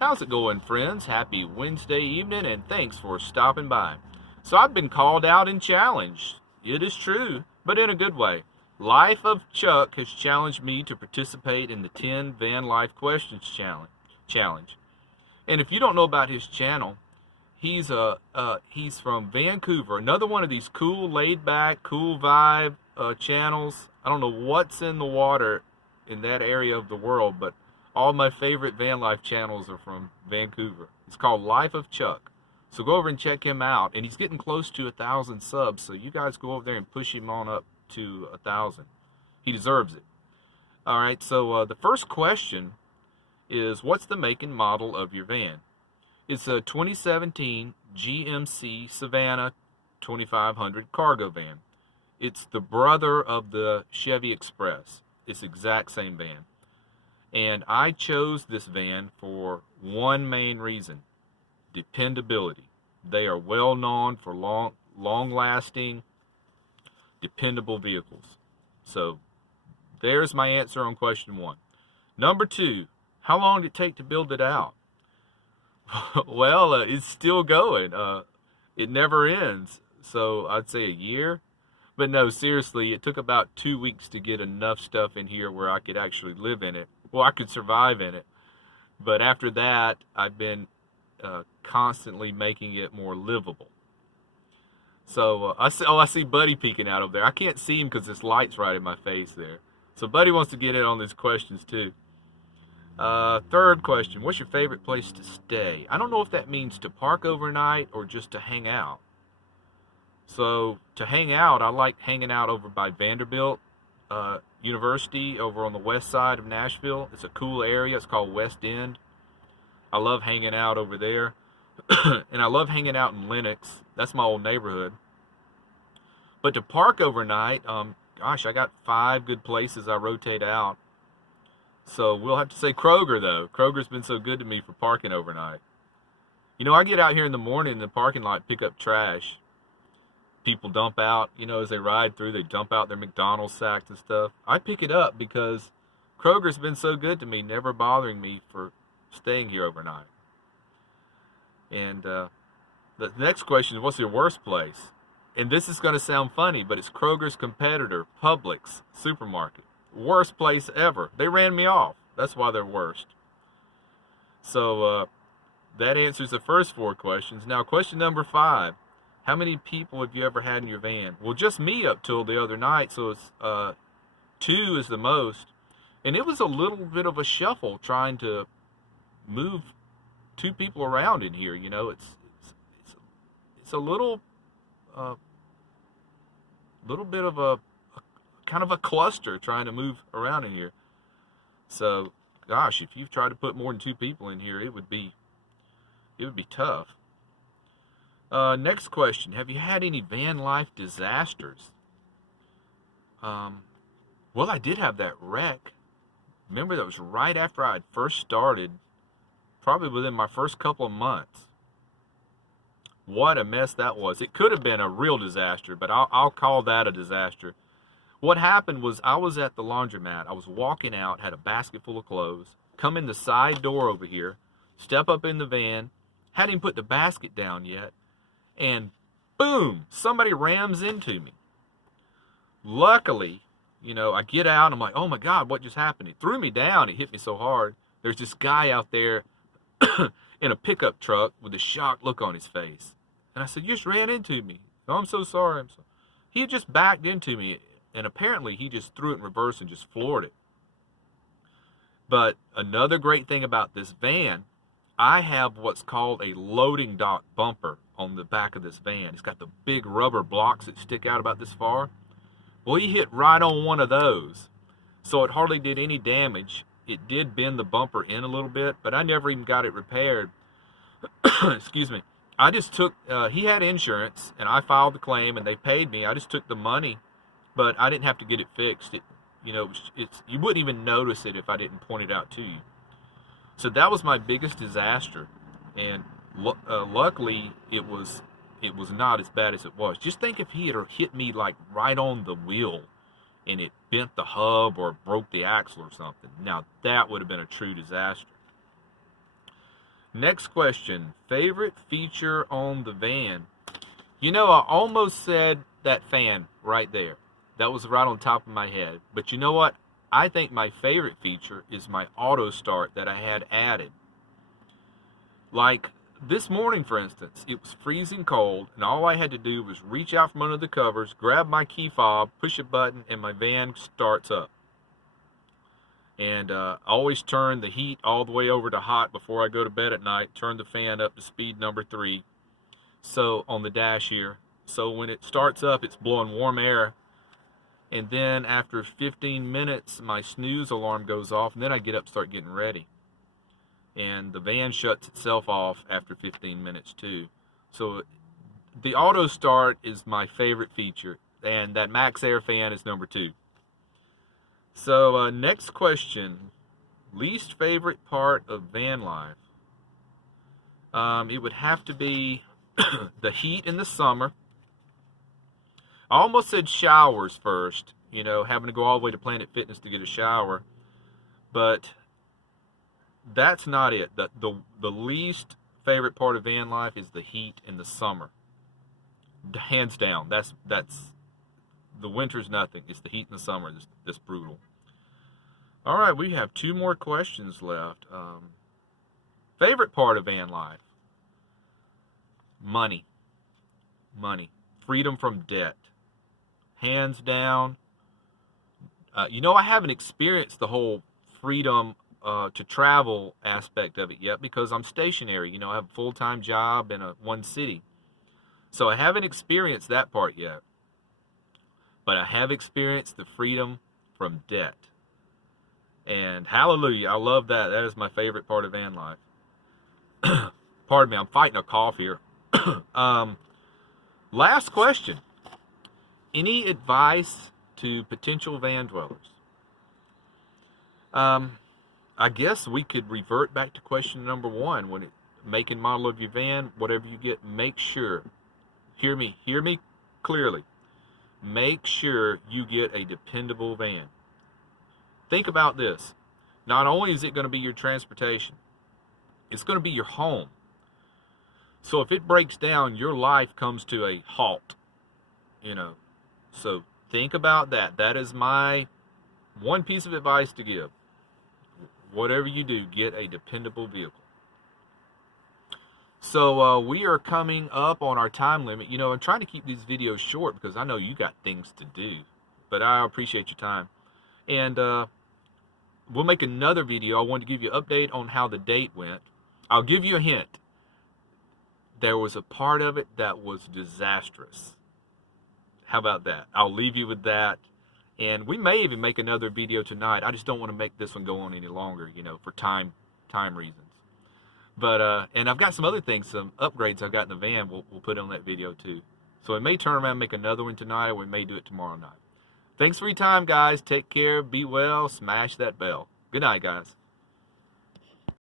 How's it going, friends? Happy Wednesday evening, and thanks for stopping by. So, I've been called out and challenged. It is true, but in a good way. Life of Chuck has challenged me to participate in the 10 Van Life Questions Challenge. And if you don't know about his channel, he's from Vancouver. Another one of these cool, laid back, cool vibe channels. I don't know what's in the water in that area of the world, but all my favorite van life channels are from Vancouver. It's called Life of Chuck. So go over and check him out. And he's getting close to 1,000 subs. So you guys go over there and push him on up to 1,000. He deserves it. All right. So the first question is, what's the make and model of your van? It's a 2017 GMC Savannah 2500 cargo van. It's the brother of the Chevy Express. It's the exact same van. And I chose this van for one main reason: dependability. They are well known for long-lasting, dependable vehicles. So there's my answer on question one. Number two, how long did it take to build it out? Well, it's still going. It never ends. So I'd say a year. But no, seriously, it took about 2 weeks to get enough stuff in here where I could actually live in it. Well, I could survive in it. But after that, I've been constantly making it more livable. So I see Buddy peeking out over there. I can't see him because this light's right in my face there. So Buddy wants to get in on these questions too. Third question, what's your favorite place to stay? I don't know if that means to park overnight or just to hang out. So to hang out, I like hanging out over by Vanderbilt University over on the west side of Nashville. It's a cool area. It's called West End. I love hanging out over there. And I love hanging out in Lenox. That's my old neighborhood. But to park overnight, gosh, I got 5 good places I rotate out. So we'll have to say Kroger, though. Kroger's been so good to me for parking overnight. You know, I get out here in the morning in the parking lot, pick up trash. People dump out, as they ride through, they dump out their McDonald's sacks and stuff. I pick it up because Kroger's been so good to me, never bothering me for staying here overnight. And the next question is, what's your worst place? And this is going to sound funny, but it's Kroger's competitor, Publix supermarket. Worst place ever. They ran me off. That's why they're worst. So that answers the first 4 questions. Now, question number 5. How many people have you ever had in your van? Well, just me up till the other night, so it's 2 is the most. And it was a little bit of a shuffle trying to move 2 people around in here. It's a little bit of a kind of a cluster trying to move around in here. So, gosh, if you've tried to put more than 2 people in here, it would be tough. Next question. Have you had any van life disasters? Well, I did have that wreck. Remember, that was right after I had first started, probably within my first couple of months. What a mess that was. It could have been a real disaster, but I'll call that a disaster. What happened was, I was at the laundromat. I was walking out, had a basket full of clothes, come in the side door over here, step up in the van, hadn't even put the basket down yet, and boom, somebody rams into me. Luckily, I get out, I'm like, oh my God, what just happened? It threw me down, it hit me so hard. There's this guy out there in a pickup truck with a shocked look on his face. And I said, you just ran into me. Oh, I'm so sorry. He had just backed into me, and apparently he just threw it in reverse and just floored it. But another great thing about this van, I have what's called a loading dock bumper on the back of this van. It's got the big rubber blocks that stick out about this far. Well, he hit right on one of those, so it hardly did any damage. It did bend the bumper in a little bit, but I never even got it repaired. Excuse me. I just took, he had insurance, and I filed the claim, and they paid me. I just took the money, but I didn't have to get it fixed. You wouldn't even notice it if I didn't point it out to you. So that was my biggest disaster, and luckily it was not as bad as it was. Just think if he had hit me like right on the wheel and it bent the hub or broke the axle or something. Now that would have been a true disaster. Next question. Favorite feature on the van? You know, I almost said that fan right there. That was right on top of my head. But you know what? I think my favorite feature is my auto start that I had added. Like this morning, for instance, it was freezing cold, and all I had to do was reach out from under the covers, grab my key fob, push a button, and my van starts up. And I always turn the heat all the way over to hot before I go to bed at night, turn the fan up to speed number 3. So on the dash here. So when it starts up, it's blowing warm air. And then after 15 minutes, my snooze alarm goes off, and then I get up and start getting ready. And the van shuts itself off after 15 minutes too. So the auto start is my favorite feature, and that max air fan is number 2. So next question, least favorite part of van life. It would have to be the heat in the summer. I almost said showers first, you know, having to go all the way to Planet Fitness to get a shower, but that's not it. The least favorite part of van life is the heat in the summer. Hands down. That's the winter's nothing. It's the heat in the summer that's brutal. All right, we have 2 more questions left. Favorite part of van life? Money. Freedom from debt. Hands down. You know, I haven't experienced the whole freedom to travel aspect of it yet because I'm stationary. You know, I have a full-time job in one city. So I haven't experienced that part yet. But I have experienced the freedom from debt. And hallelujah, I love that. That is my favorite part of van life. Pardon me, I'm fighting a cough here. Last question. Any advice to potential van dwellers? I guess we could revert back to question number 1. When make and model of your van, whatever you get, make sure, hear me clearly, make sure you get a dependable van. Think about this. Not only is it going to be your transportation, it's going to be your home. So if it breaks down, your life comes to a halt, you know. So think about that. That is my one piece of advice to give. Whatever you do, get a dependable vehicle. So we are coming up on our time limit. You know, I'm trying to keep these videos short because I know you got things to do. But I appreciate your time. And we'll make another video. I wanted to give you an update on how the date went. I'll give you a hint. There was a part of it that was disastrous. How about that? I'll leave you with that. And we may even make another video tonight. I just don't want to make this one go on any longer, you know, for time reasons. But, and I've got some other things, some upgrades I've got in the van we'll put on that video too. So we may turn around and make another one tonight, or we may do it tomorrow night. Thanks for your time, guys. Take care. Be well. Smash that bell. Good night, guys.